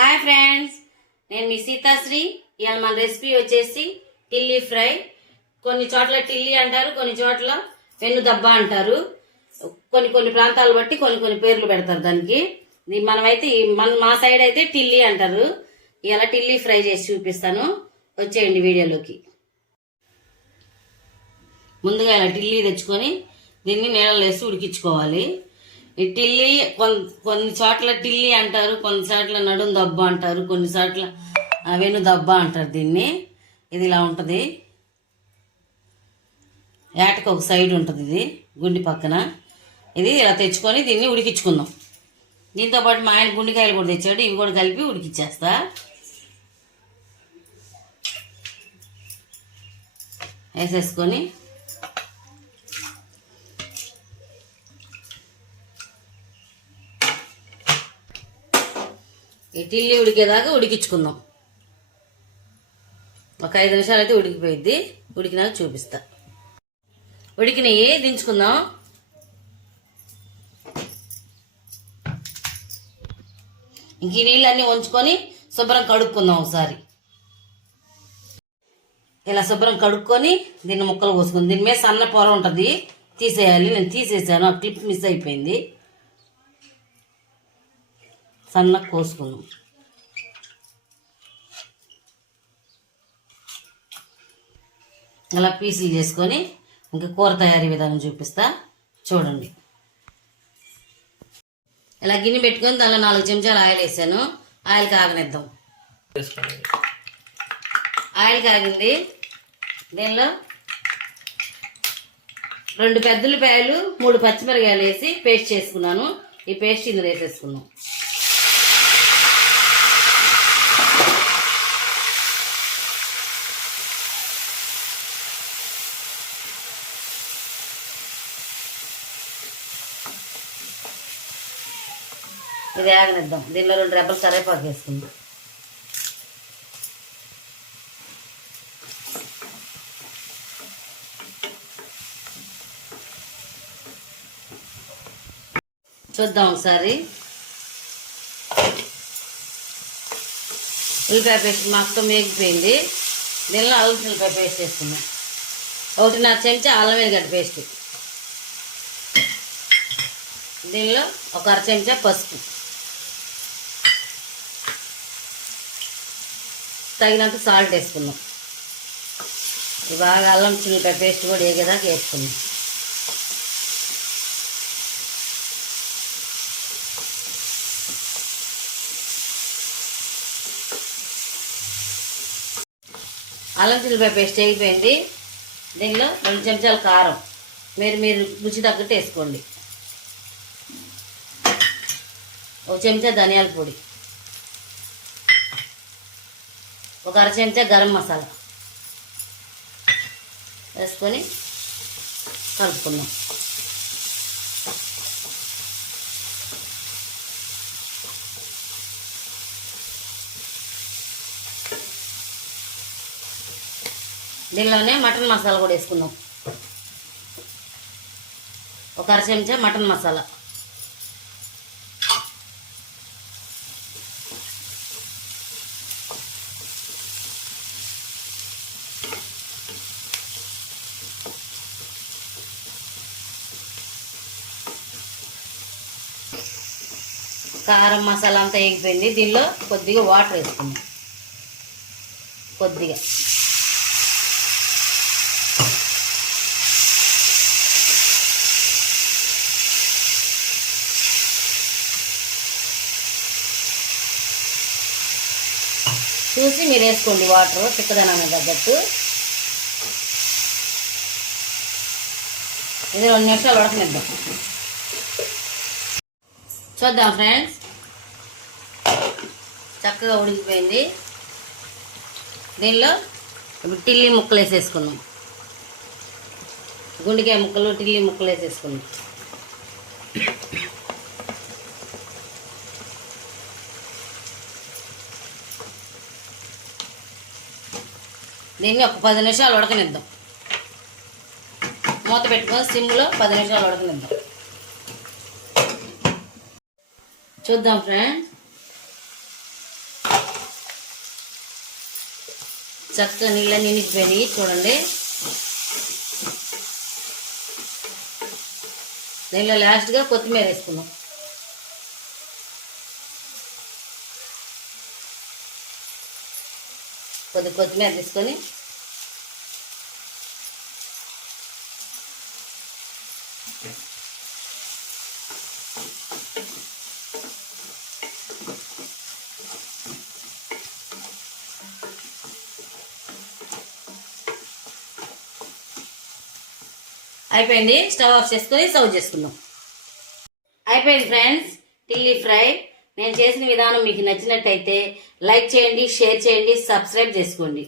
Hi friends, నేను మీ సీతాశ్రీ. ఇవాళ మన రెసిపీ వచ్చేసి టిల్లీ ఫ్రై. కొన్ని చోట్ల టిల్లీ అంటారు, కొన్ని చోట్ల వెన్ను దబ్బ అంటారు. కొన్ని ప్రాంతాలు బట్టి కొన్ని పేర్లు పెడతారు దానికి. మనమైతే మా సైడ్ అయితే టిల్లీ అంటారు. ఇలా టిల్లీ ఫ్రై చేసి చూపిస్తాను, వచ్చేయండి వీడియోలోకి. ముందుగా ఇలా టిల్లీ తెచ్చుకొని దీన్ని నీళ్ళలో వేసి ఉడికించుకోవాలి. ఈ టిల్లీ కొన్ని చోట్ల టిల్లీ అంటారు, కొన్ని చోట్ల నడుము దబ్బ అంటారు, కొన్ని చోట్ల వెన్ను దబ్బ అంటారు దీన్ని. ఇది ఇలా ఉంటుంది, ఏటకు ఒక సైడ్ ఉంటుంది, ఇది గుండి పక్కన. ఇది ఇలా తెచ్చుకొని దీన్ని ఉడికించుకుందాం. దీంతోపాటు మా ఆయన గుండికాయలు కూడా తెచ్చాడు, ఇవి కూడా కలిపి ఉడికిచ్చేస్తా. వేసేసుకొని ఈ టిల్లీ ఉడికేదాకా ఉడికించుకుందాం. ఒక 5 నిమిషాలు అయితే ఉడికిపోయిద్ది. ఉడికినాక చూపిస్తా. ఉడికినవి దించుకుందాం. ఇంక ఈ నీళ్ళన్నీ ఉంచుకొని శుభ్రం కడుక్కుందాం ఒకసారి. ఇలా శుభ్రం కడుక్కొని దీన్ని ముక్కలు కోసుకుందాం. దీని మీద సన్న పొర ఉంటుంది, తీసేయాలి. నేను తీసేసాను, ఆ క్లిప్ మిస్ అయిపోయింది. సన్నగా కోసుకుందాం. ఇలా పీసులు చేసుకొని ఇంకా కూర తయారీ విధానం చూపిస్తా, చూడండి. ఇలా గిన్నె పెట్టుకొని దానిలో 4 చెంచాలు ఆయిల్ వేసాను. ఆయిల్ కాగనిద్దాం. ఆయిల్ కాగింది. దీనిలో 2 పెద్ద ఉల్లిపాయలు, 3 పచ్చిమిరకాయలు వేసి పేస్ట్ చేసుకున్నాను. ఈ పేస్ట్ ఇందులో వేసేసుకున్నాం. ఇది ఆగనిద్దాం. దీనిలో 2 రెబ్బలు కరివేపాకు వేసుకుందాం. చూద్దాం ఒకసారి. ఉల్లిపాయ పేస్ట్ మొత్తం వేగిపోయింది. దీనిలో అల్లం ఉల్లిపాయ పేస్ట్ వేసుకుందాం. 1.5 చెంచా అల్లం వెల్లిగడ్డ పేస్ట్. దీనిలో ఒక 1/2 చెంచా పసుపు, తగినంత సాల్ట్ వేసుకుందాం. బాగా అల్లం చిల్లిపాయ పేస్ట్ కూడా వేగేదాకా వేసుకుందాం. అల్లం చిల్లిపాయ పేస్ట్ వేగిపోయింది. దీనిలో 2 చెంచాల కారం, మీరు రుచి తగ్గట్టు వేసుకోండి. 1 చెంచా ధనియాల పొడి, ఒక 1/2 చెంచా గరం మసాలా వేసుకొని కలుపుకుందాం. దీనిలోనే మటన్ మసాలా కూడా వేసుకుందాం. ఒక 1/2 చెంచా మటన్ మసాలా, కారం మసాలా అంతా వేగిపోయింది. దీనిలో కొద్దిగా వాటర్ వేసుకుందాం. కొద్దిగా చూసి మీరు వేసుకోండి వాటర్ చిక్కదనాన్ని తగ్గట్టు. ఇది 2 నిమిషాలు ఉడకనిద్దాం. చూద్దాం ఫ్రెండ్స్, చక్కగా ఉడికిపోయింది. దీనిలో ఇప్పుడు టిల్లీ ముక్కలు వేసేసుకుందాం. గుండెకాయ ముక్కలు, టిల్లీ ముక్కలు వేసేసుకుందాం. దీన్ని ఒక 10 నిమిషాలు ఉడకనిద్దాం. మూత పెట్టుకొని సిమ్లో 10 నిమిషాలు ఉడకనిద్దాం. చూద్దాం ఫ్రెండ్స్, చక్కగా నీళ్ళని నిండిపోయినాయి చూడండి. దీనిలో లాస్ట్గా కొత్తిమీర వేసుకున్నాం. కొత్తిమీర తీసుకొని అయిపోయింది. స్టవ్ ఆఫ్ చేసుకొని సర్వ్ చేసుకుందాం. అయిపోయింది ఫ్రెండ్స్ టిల్లీ ఫ్రై. నేను చేసిన విధానం మీకు నచ్చినట్టయితే లైక్ చేయండి, షేర్ చేయండి, సబ్స్క్రైబ్ చేసుకోండి.